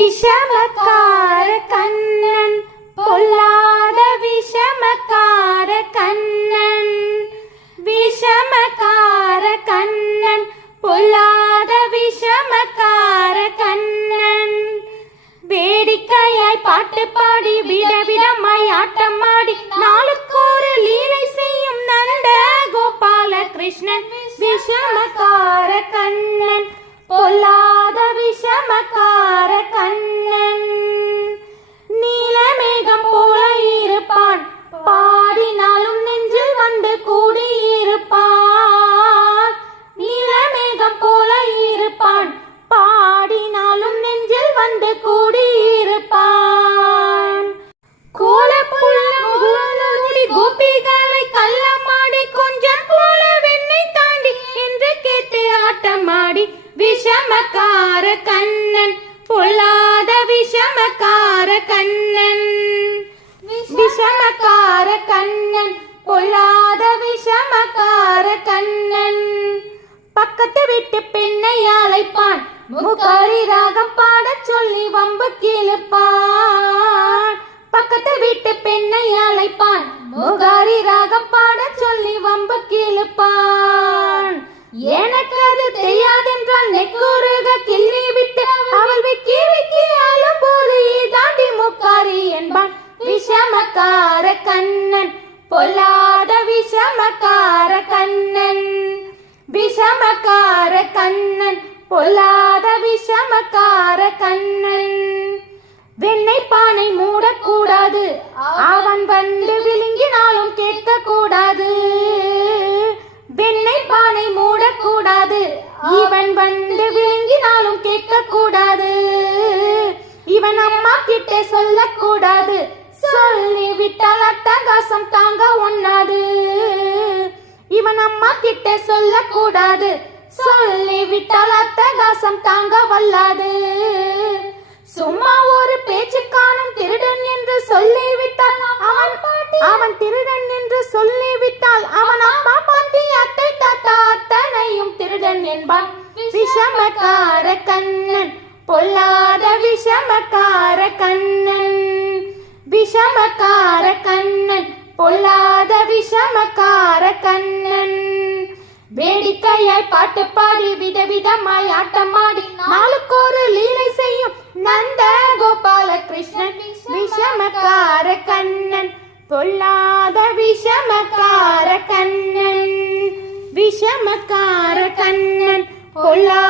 விஷமக்கார கண்ணன் பொல்லாத விஷமக்கார கண்ணன், விஷமக்கார கண்ணன் பொல்லாத விஷமக்கார கண்ணன். வேடிக்கையாய் பாட்டு பாடி விடவிடமாய் ஆட்டமாடி நாளுக்கொரு லீலை செய்யும் நந்த கோபால கிருஷ்ணன். விஷமக்கார கண்ணன் பொல்லாத விஷமக்கார கண்ணன். நீலமேகம் போல இருப்பான், பாடினாலும் நெஞ்சில் வந்து கூடியிருப்பான். நீலமேகம் போல இருப்பான், பாடினாலும் நெஞ்சில் வந்து கூடியிருப்பான். கோலப்புள்ளி கோபிகளை கள்ளமாடி கொஞ்சம் போல வெண்ணை தாண்டி என்று கேட்டு ஆட்டமாடி விஷமக்கார கண்ணன் பொல்லாத விஷமக்கார கண்ணன். விஷமக்கார கண்ணன் பொல்லாத விஷமக்கார கண்ணன். பக்கத்து வீட்டு பெண்ணை அழைப்பான், முகாரி ராகம் பாடச் சொல்லி வம்பு கிழப்பான். பக்கத்து வீட்டு பெண்ணை அழைப்பான், முகாரி ராகம் பாடச் சொல்லி வம்பு கிழப்பான். எனக்கு அது தெரியாதென்றால் நெக்குருக கிள்ளி விட்டு அவள் விக்கி விக்கி ஆளும் போது தாண்டி முக்காரி என்பான். விஷமக்கார கண்ணன் பொல்லாத விஷமக்கார கண்ணன். விஷமக்கார கண்ணன் பொல்லாத விஷமக்கார கண்ணன். வெண்ணை பானை மூடக்கூடாது, அவன் வந்து விழுங்கினாலும் கேட்க கூடாது. வெண்ணை பானை மூடக்கூடாது, இவன் வந்து விழுங்கினாலும் கேட்க கூடாது. இவன் அம்மா கிட்ட சொல்லக்கூடாது, சொல்லி விட்டால் அட்டகாசம் தாங்க ஒண்ணாது. இவன் அம்மா கிட்ட சொல்லக்கூடாது, சொல்லி விட்டால் அட்டகாசம் தாங்க வல்லாது. சும்மா ஒரு பேச்சு காணும் திருடன் என்று சொல்லிவிட்டால் அவன் திருடன் என்று சொல்லிவிட்டால் அவன் அம்மா பாட்டி அத்தை தாத்தா அத்தனையும் திருடன் என்பான். விஷமக்கார கண்ணன் பொல்லாத விஷமக்கார கண்ணன். விஷமக்கார கண்ணன் பொல்லாத விஷமக்கார கண்ணன். வேடிக்கையாய் பாட்டு பாடி விதவிதமாய் ஆட்டமாடி நாளுக்கொரு லீலை செய்யும் நந்த கோபால கிருஷ்ணன். விஷமக்கார கண்ணன் பொல்லாத விஷமக்கார கண்ணன். விஷமக்கார கண்ணன் பொல்லாத